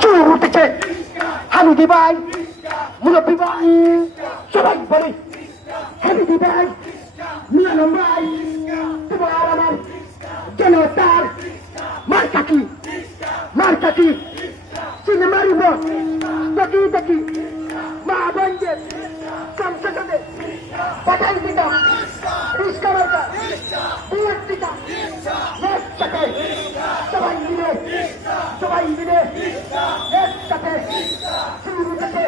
শুরু উঠেছে হামিদি ভাই মুরব্বী ভাই সবাই বলি হামিদি ভাই মিলানম ভাই তোমার আমার জনতার মার্কাকি চিনে মারিব দেখি দেখি মা বোনদের সংসদে পাঠাই দিতাম রিস্কা মার্কা বুয়েট দিতাম একসাথে সবাই মিলে একসাথে শুরু থেকে